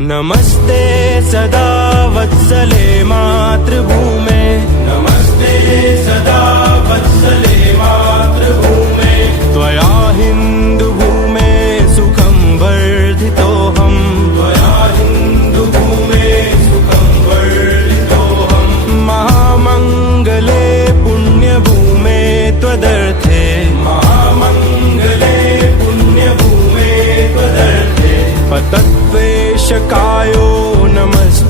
नमस्ते सदा वत्सले मातृभूमे, नमस्ते सदा वत्सले मातृभूमे, त्वया हिन्दुभूमे सुखं वर्धितोऽहं, त्वया हिन्दुभूमे सुखं वर्धितोऽहं, महामङ्गले पुण्यभूमे त्वदर्थे, महामङ्गले पुण्यभूमे त्वदर्थे, पतत्वेशकायो नमस्ते